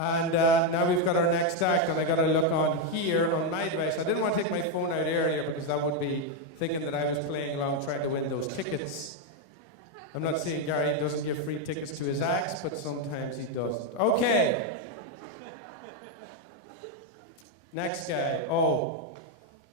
And now we've got our next act, and I got to look on here on my device. I didn't want to take my phone out earlier because that would be thinking that I was playing along trying to win those tickets. I'm not saying Gary doesn't give free tickets to his acts, but sometimes he doesn't. Okay. Next guy. Oh,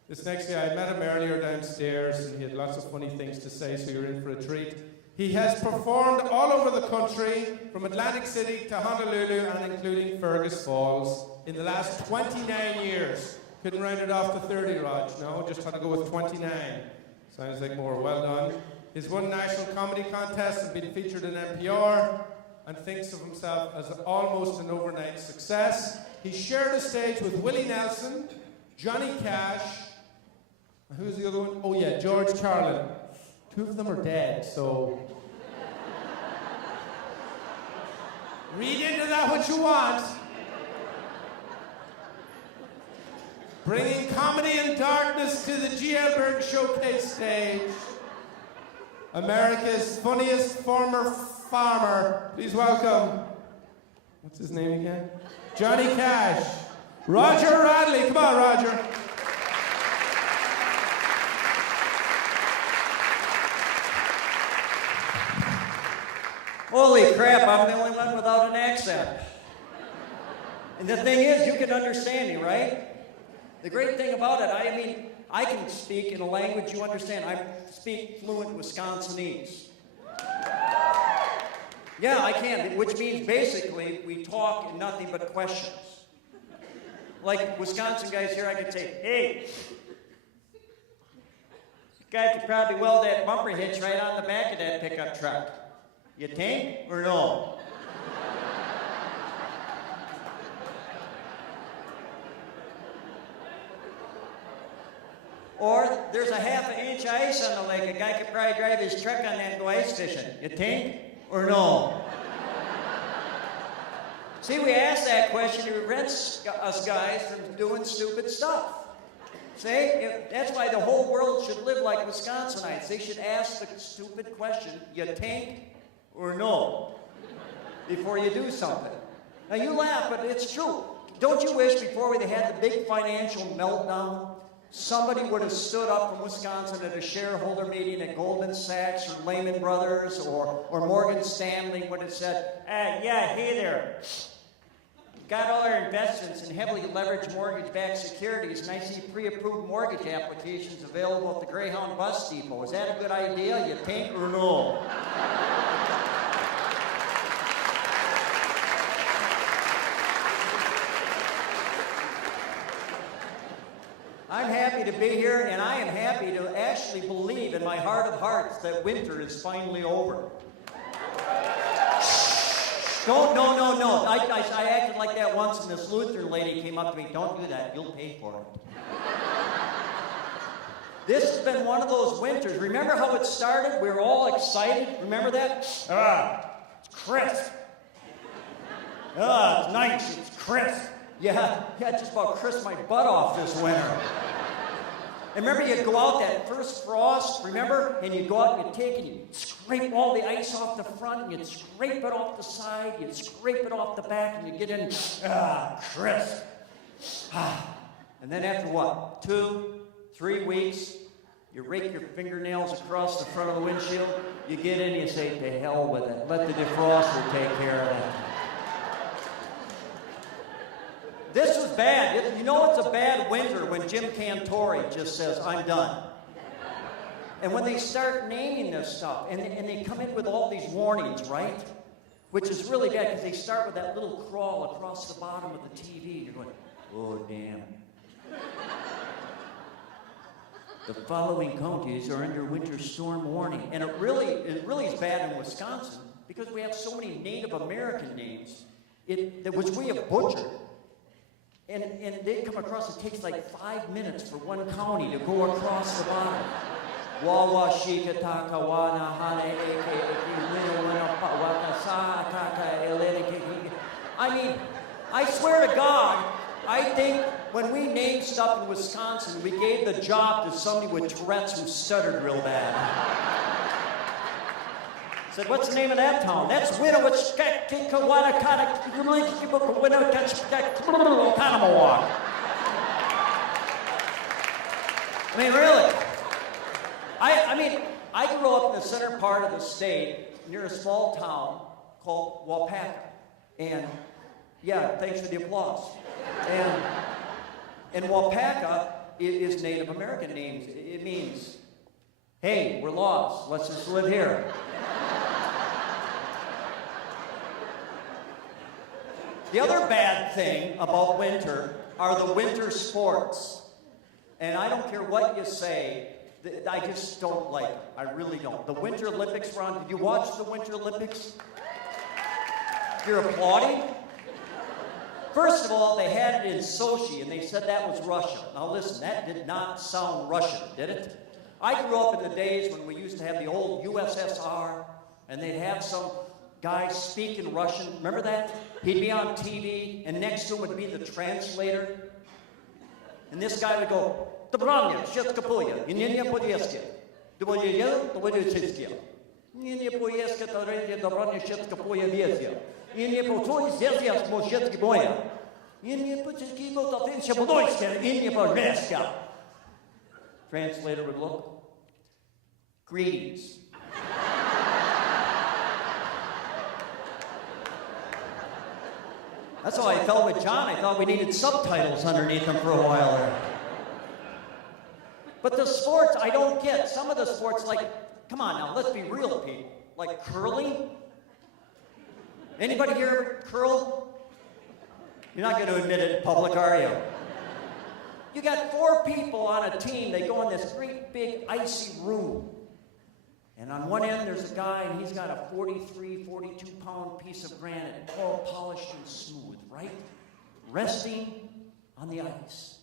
this next guy, I met him earlier downstairs, and he had lots of funny things to say, so you're in for a treat. He has performed all over the country, from Atlantic City to Honolulu and including Fergus Falls, in the last 29 years. Couldn't round it off to 30, Rog. No, just had to go with 29. Sounds like more. Well done. He's won national comedy contests and been featured in NPR, and thinks of himself as almost an overnight success. He shared a stage with Willie Nelson, Johnny Cash, and who's the other one? Oh yeah, George Carlin. Two of them are dead, so read into that what you want. Bringing comedy and darkness to the Gielberg Showcase stage. America's funniest former farmer. Please welcome, what's his name again? Johnny Cash. Roger Radlle. Come on, Roger. Holy crap, I'm the only one without an accent. And the thing is, you can understand me, right? The great thing about it, I mean, I can speak in a language you understand. I speak fluent Wisconsinese. Yeah, I can, which means basically we talk in nothing but questions. Like Wisconsin guys here, I could say, hey, this guy could probably weld that bumper hitch right on the back of that pickup truck. You think or no? Or there's a half an inch of ice on the lake. A guy could probably drive his truck on that and go ice fishing. You think or no? See, we ask that question to prevent us guys from doing stupid stuff. See, that's why the whole world should live like Wisconsinites. They should ask the stupid question, you think or no, before you do something. Now you laugh, but it's true. Don't you wish before we had the big financial meltdown, somebody would have stood up from Wisconsin at a shareholder meeting at Goldman Sachs or Lehman Brothers or Morgan Stanley would have said, yeah, hey there. Got all our investments in heavily leveraged mortgage-backed securities, and I see pre-approved mortgage applications available at the Greyhound bus depot. Is that a good idea, you think, or no? I'm happy to be here, and I am happy to actually believe in my heart of hearts that winter is finally over. Don't, no. I acted like that once, and this Lutheran lady came up to me. Don't do that. You'll pay for it. This has been one of those winters. Remember how it started? We were all excited. Remember that? It's crisp. It's nice. It's crisp. Yeah, just about crisped my butt off this winter. And remember, you'd go out that first frost, remember? And you'd go out and you'd take and you'd scrape all the ice off the front, and you'd scrape it off the side, you'd scrape it off the back, and you'd get in, crisp. And then after what, 2, 3 weeks, you rake your fingernails across the front of the windshield, you get in and you say, to hell with it. Let the defroster take care of that. This was bad. You know it's a bad winter when Jim Cantori just says, I'm done. And when they start naming this stuff, and they come in with all these warnings, right? Which is really bad, because they start with that little crawl across the bottom of the TV. You're going, oh, damn. The following counties are under winter storm warning. And it really is bad in Wisconsin, because we have so many Native American names, which we have butchered. And they come across, it takes like 5 minutes for one county to go across the bottom. Wawa shika takawana hane I mean, I swear to God, I think when we named stuff in Wisconsin, we gave the job to somebody with Tourette's who stuttered real bad. Said, what's the name of that town? That's Winnowitch. I mean, really. I mean, I grew up in the center part of the state near a small town called Wapaka. And, yeah, thanks for the applause. And Wapaka is Native American names. It means, hey, we're lost. Let's just live here. The other bad thing about winter are the winter sports. And I don't care what you say, I just don't like it. I really don't. The Winter Olympics were on. Did you watch the Winter Olympics? You're applauding? First of all, they had it in Sochi, and they said that was Russia. Now listen, that did not sound Russian, did it? I grew up in the days when we used to have the old USSR, and they'd have some guy speak in Russian. Remember that? He'd be on TV, and next to him would be the translator. And this guy would go, "Dobranya, wszystko poje, i nie pojeździe. To będzie wszystkie. Nie pojeździe, to będzie dobranie, wszystko poje wiezie. I nie poczuje zjeździe, bo wszystkie boje. I nie poczuje, bo to ten się budujcie, i nie pojeździe." Translator would look. Greetings. That's how I felt with John. I thought we needed subtitles underneath them for a while there. But the sports, I don't get. Some of the sports, like, come on now, let's be real, people. Like curling. Anybody here curl? You're not going to admit it in public, are you? You got 4 people on a team. They go in this great big icy room. And on one end, there's a guy, and he's got a 43, 42-pound piece of granite, all polished and smooth, right? Resting on the ice.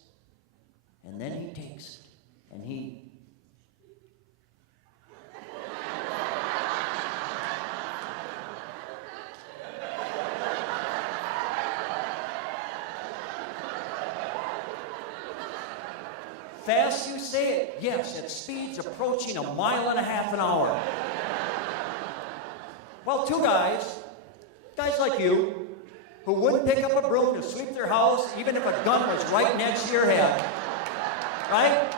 And then he takes it, and he... Fast, you say it? Yes, at speeds approaching 1.5 miles an hour. Well, 2 guys like you, who wouldn't pick up a broom to sweep their house even if a gun was right next to your head, right?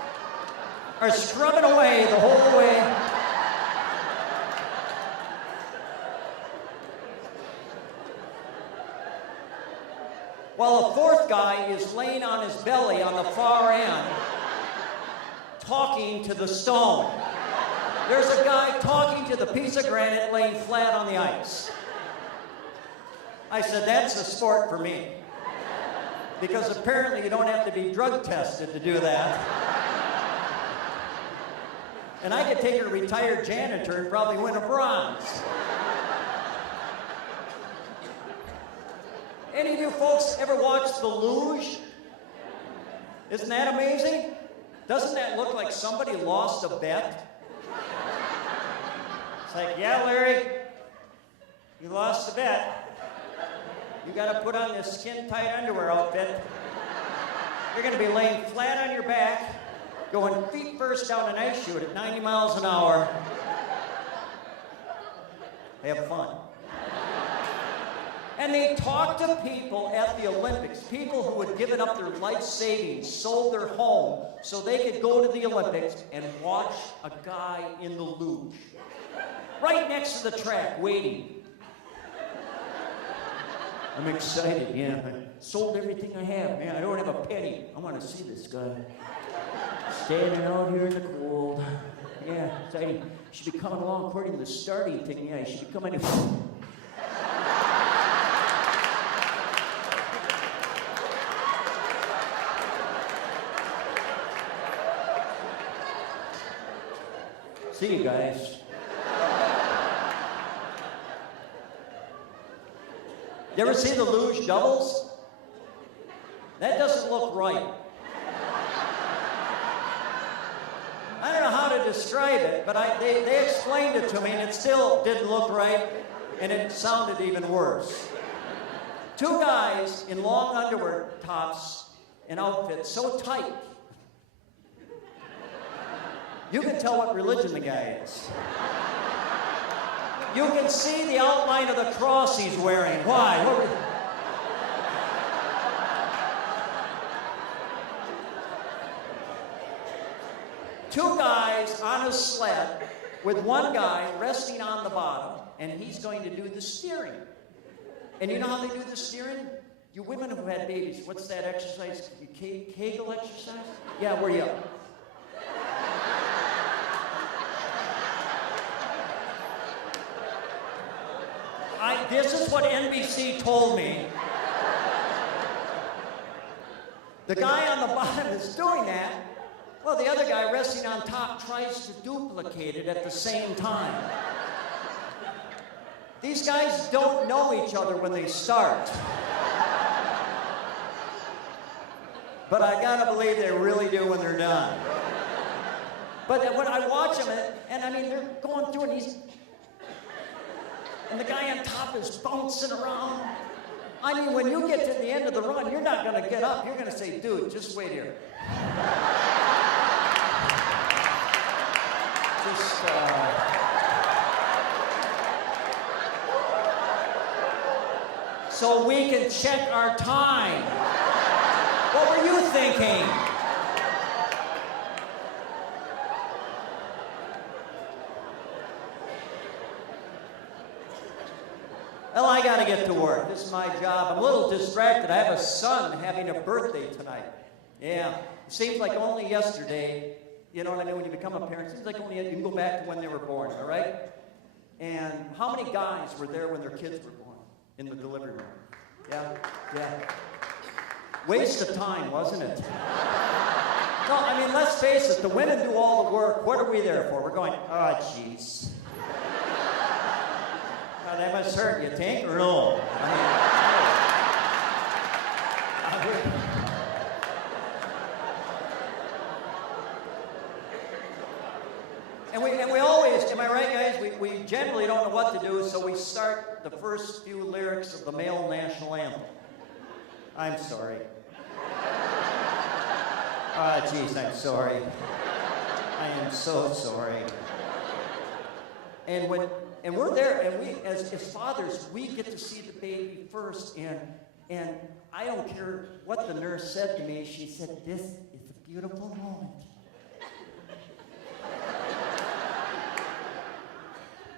Are scrubbing away the whole way. While a 4th guy is laying on his belly on the far end, talking to the stone. There's a guy talking to the piece of granite laying flat on the ice. I said, that's a sport for me. Because apparently you don't have to be drug tested to do that. And I could take a retired janitor and probably win a bronze. Any of you folks ever watched The Luge? Isn't that amazing? Doesn't that look like somebody lost a bet? It's like, yeah, Larry, you lost the bet. You got to put on this skin-tight underwear outfit. You're going to be laying flat on your back, going feet first down an ice chute at 90 miles an hour. Have fun. And they talked to people at the Olympics, people who had given up their life savings, sold their home, so they could go to the Olympics and watch a guy in the luge. Right next to the track, waiting. I'm excited, yeah. I sold everything I have, man. I don't have a penny. I want to see this guy. Standing out here in the cold. Yeah, exciting. You should be coming along according to the starting thing. Yeah, you should be coming in. See you guys. You ever see the luge doubles? That doesn't look right. I don't know how to describe it, but they explained it to me, and it still didn't look right, and it sounded even worse. 2 guys in long underwear tops and outfits so tight, you can tell what religion the guy is. You can see the outline of the cross he's wearing. Why? Two guys on a sled with one guy resting on the bottom, and he's going to do the steering. And you know how they do the steering? You women who've had babies, what's that exercise? Kegel exercise? Yeah, where you? This is what NBC told me. The guy on the bottom is doing that. Well, the other guy resting on top tries to duplicate it at the same time. These guys don't know each other when they start. But I gotta believe they really do when they're done. But when I watch them, and I mean, they're going through and the guy on top is bouncing around. I mean, when you get to the end of the run, you're not gonna get up. You're gonna say, dude, just wait here. So we can check our time. What were you thinking? Well, I gotta get to work. This is my job. I'm a little distracted. I have a son having a birthday tonight. Yeah. It seems like only yesterday, you know what I mean, when you become a parent, it seems like only you can go back to when they were born, all right? And how many guys were there when their kids were born in the delivery room? Yeah, yeah. Waste of time, wasn't it? No, I mean, let's face it, the women do all the work. What are we there for? We're going, oh, jeez. Now, that must hurt you, think? Or no? And we always, am I right, guys? We generally don't know what to do, so we start the first few lyrics of the male national anthem. I'm sorry. Ah, geez, I'm sorry. I am so sorry. And we're there, and we, as fathers, we get to see the baby first, and I don't care what the nurse said to me. She said, "This is a beautiful moment."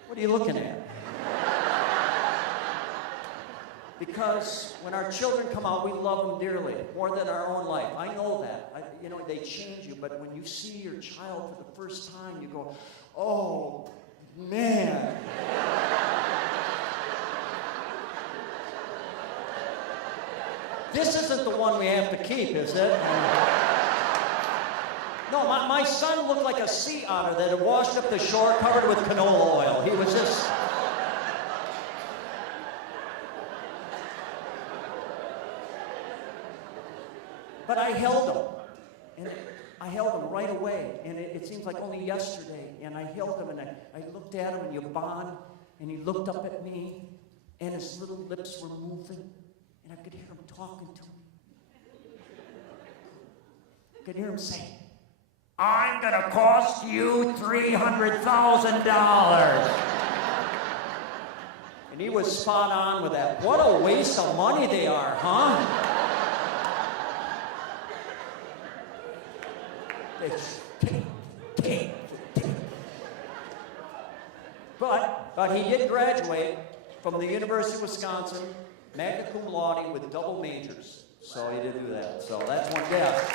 What are you looking at? Because when our children come out, we love them dearly, more than our own life. I know that. You know, they change you, but when you see your child for the first time, you go, oh, man. This isn't the one we have to keep, is it? No, my son looked like a sea otter that had washed up the shore covered with canola oil. He was just... But I held him, and I held him right away, and it seems like only yesterday, and I held him, and I looked at him, and you bond, and he looked up at me, and his little lips were moving, and I could hear him talking to me. I could hear him say, "I'm gonna cost you $300,000. And he was spot on with that. What a waste of money they are, huh? But he did graduate from the University of Wisconsin, magna cum laude with double majors. So he did do that. So that's one guess.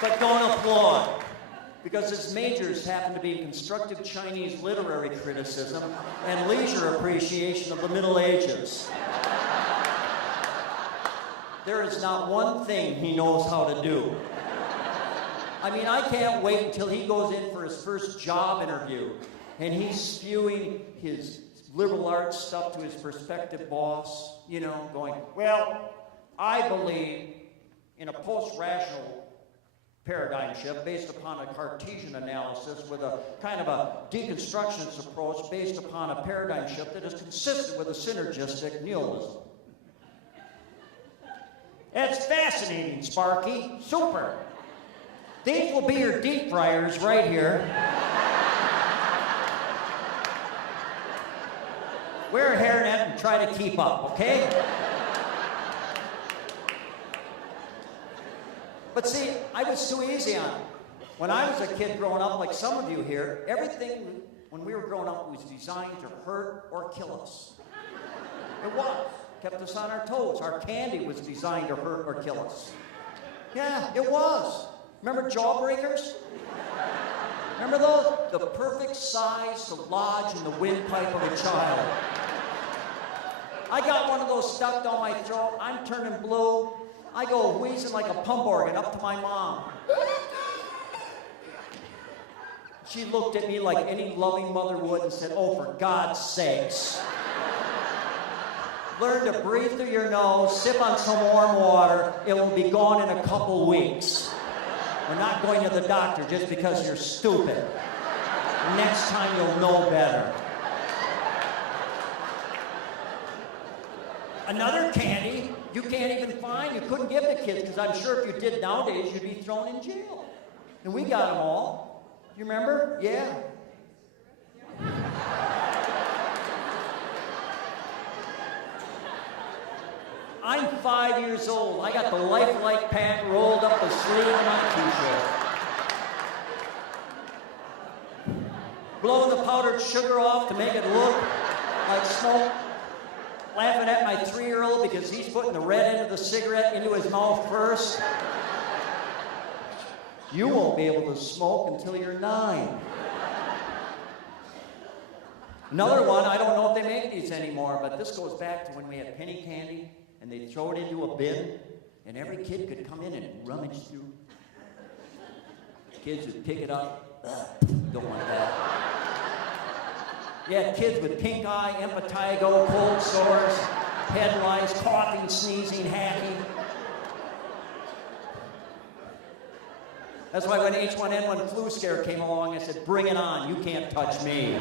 But don't applaud, because his majors happen to be constructive Chinese literary criticism and leisure appreciation of the Middle Ages. There is not one thing he knows how to do. I mean, I can't wait until he goes in for his first job interview and he's spewing his liberal arts stuff to his prospective boss, you know, going, well, I believe in a post-rational paradigm shift based upon a Cartesian analysis with a kind of a deconstructionist approach based upon a paradigm shift that is consistent with a synergistic nihilism. That's fascinating, Sparky. Super. These will be your deep fryers right here. Wear a hairnet and try to keep up, okay? But see, I was too easy on it. When I was a kid growing up, like some of you here, everything when we were growing up was designed to hurt or kill us. It was. Kept us on our toes. Our candy was designed to hurt or kill us. Yeah, it was. Remember Jawbreakers? Remember those? The perfect size to lodge in the windpipe of a child. I got one of those stuck down my throat. I'm turning blue. I go wheezing like a pump organ up to my mom. She looked at me like any loving mother would and said, "Oh, for God's sakes. Learn to breathe through your nose, sip on some warm water. It will be gone in a couple weeks. We're not going to the doctor just because you're stupid. Next time you'll know better." Another candy you can't even find, you couldn't give the kids, because I'm sure if you did nowadays, you'd be thrown in jail. And we got them all. You remember? Yeah. I'm 5 years old. I got the lifelike pant rolled up the sleeve of my t-shirt. Blowing the powdered sugar off to make it look like smoke. Laughing at my 3-year-old because he's putting the red end of the cigarette into his mouth first. You won't be able to smoke until you're 9. Another one, I don't know if they make these anymore, but this goes back to when we had penny candy and they'd throw it into a bin and every kid could come in and rummage through. Kids would pick it up. Ugh, don't want that. You had kids with pink eye, impetigo, cold sores, head lice, coughing, sneezing, hacking. That's why when H1N1 flu scare came along, I said, "Bring it on, you can't touch me."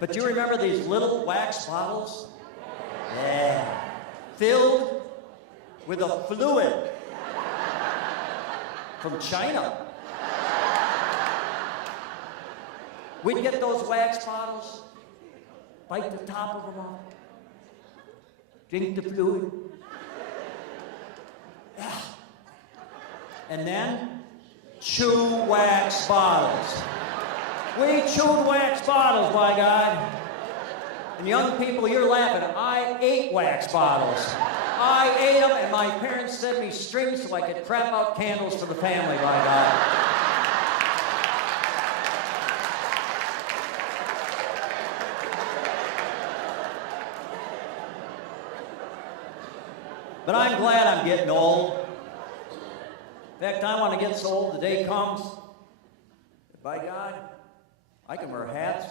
But do you remember these little wax bottles? Yeah. Filled with a fluid from China. We'd get those wax bottles, bite the top of them off, drink the fluid. Yeah. And then chew wax bottles. We chewed wax bottles, by God. And young people, you're laughing. I ate wax bottles. I ate them, and my parents sent me strings so I could crap out candles for the family, by God. But I'm glad I'm getting old. In fact, I want to get so old the day comes that, by God, I can wear hats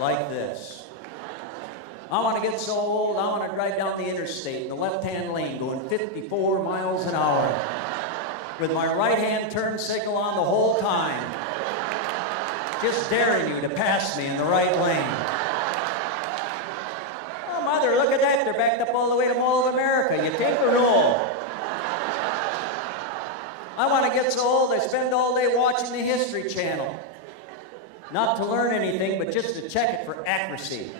like this. I want to get so old, I want to drive down the interstate in the left-hand lane going 54 miles an hour with my right-hand turn signal on the whole time, just daring you to pass me in the right lane. Oh, Mother, look at that. They're backed up all the way to Mall of America. You take or no? I want to get so old I spend all day watching the History Channel. Not to learn anything, but just to check it for accuracy.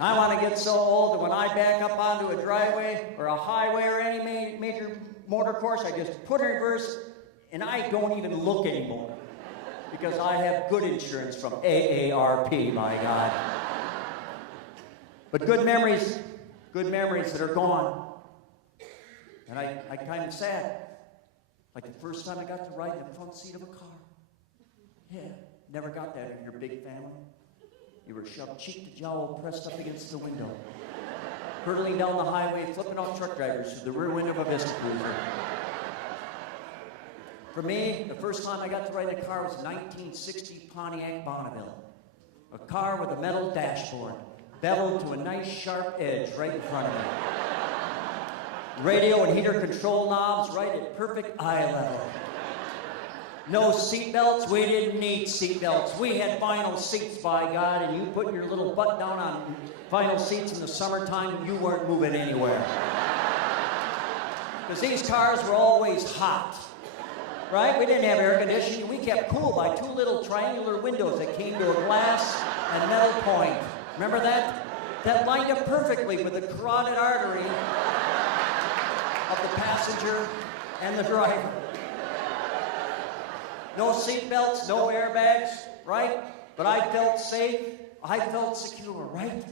I want to get so old that when I back up onto a driveway or a highway or any major motor course, I just put in reverse and I don't even look anymore because I have good insurance from AARP, my God. But good memories that are gone. And I kind of sad. Like the first time I got to ride in the front seat of a car. Yeah, never got that in your big family. You were shoved cheek to jowl, pressed up against the window, hurtling down the highway, flipping off truck drivers through the rear window of a Vista Cruiser. For me, the first time I got to ride in a car was 1960 Pontiac Bonneville. A car with a metal dashboard, beveled to a nice sharp edge right in front of me. Radio and heater control knobs right at perfect eye level. No seatbelts, we didn't need seatbelts. We had vinyl seats, by God, and you put your little butt down on vinyl seats in the summertime, you weren't moving anywhere. Because these cars were always hot. right? We didn't have air conditioning. We kept cool by 2 little triangular windows that came to a glass and metal point. Remember that? That lined up perfectly with the carotid artery of the passenger and the driver. No seat belts, no airbags, right? But I felt safe. I felt secure, right?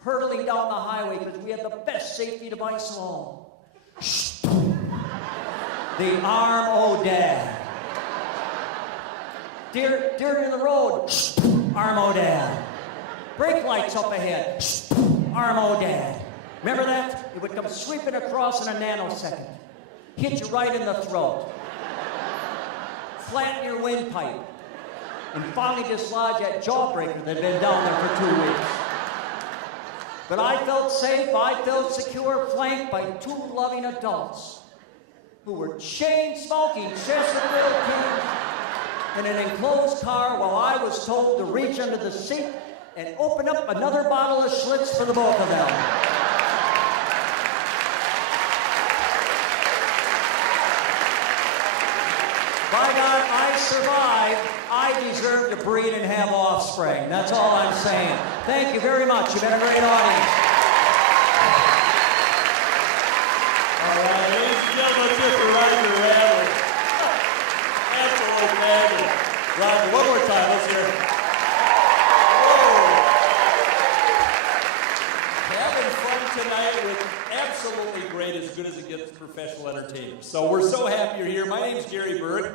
Hurtling down the highway because we had the best safety device of all. The arm o' dad. Deer in the road. Arm o' dad. Brake lights up ahead. Arm o' dad. Remember that? It would come sweeping across in a nanosecond. Hit you right in the throat. Flatten your windpipe. And finally dislodge that jawbreaker that had been down there for 2 weeks. But I felt safe, I felt secure, flanked by 2 loving adults who were chain-smoking Chester little kids in an enclosed car while I was told to reach under the seat and open up another bottle of Schlitz for the both of them. By God, I survived. I deserve to breed and have offspring. That's all I'm saying. Thank you very much. You've been a great audience. All right, ladies and gentlemen, let's hear for Roger Radlle. Absolutely fabulous. Roger, one more time. Let's hear it. Having fun tonight with absolutely great, as good as it gets professional entertainers. So we're so happy you're here. My name's Gary Berg.